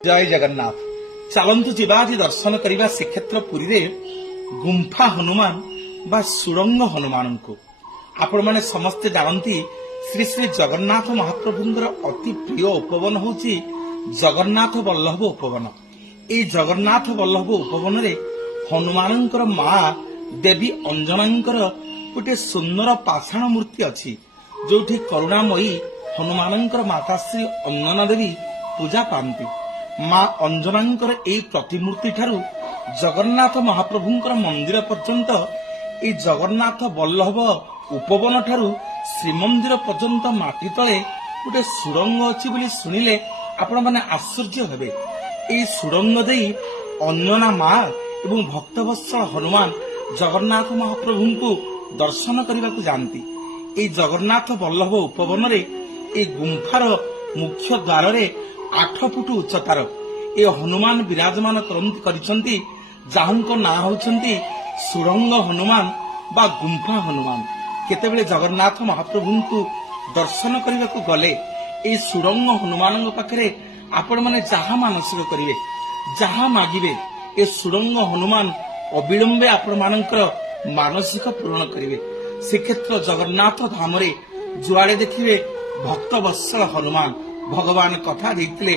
जय जगन्नाथ चलतु जी दर्शन करने श्रीक्षेत्र पुरी रे गुंफा हनुमान बा सुरंग हनुमान को आपण मैंने समस्ते जानती श्री श्री जगन्नाथ महाप्रभुंर अति प्रिय उपवन होची जगन्नाथ वल्लभ उपवन। ये जगन्नाथ वल्लभ उपवन रे हनुमानंकर माँ देवी अंजनांकर गोटे सुंदर पाषाण मूर्ति अच्छी जोठी करुणामयी हनुमानंकर माता श्री अंजना देवी पूजा पाती। माँ अंजनांकर एई प्रतिमूर्ति ठारू जगन्नाथ महाप्रभुंकर मंदिर पर्यंत ए जगन्नाथ वल्लभ उपवन ठारू श्रीमंदिर पर्यंत माटी तले गोटे सुरंग अच्छी बोली शुणिले आपण माने आश्चर्य हेबे। एई सुरंग देई अंजना माँ एवं भक्तवत्सल हनुमान जगन्नाथ महाप्रभु दर्शन करने को जाती। ए जगन्नाथ वल्लभ उपवन रे ए गुंफार मुख्य द्वार रे 8 फुट उच्चतार ए हनुमान विराजमान करिसंती जाहुंको ना होचंती सुरंग हनुमान बा गुंफा हनुमान। केतेबेले जगन्नाथ महाप्रभु को दर्शन करने को गले ए सुरंग हनुमान पाखरे आपण माने जहा मानसिक करिवे जहा मागिबे ए सुरंग हनुमान अविलंबे आपण मानकर मानसिक पूर्ण करिवे। श्रीक्षेत्र जगन्नाथ धाम रे जुआड़े देखिवे भक्त वत्सल हनुमान भगवान कथा देइतिले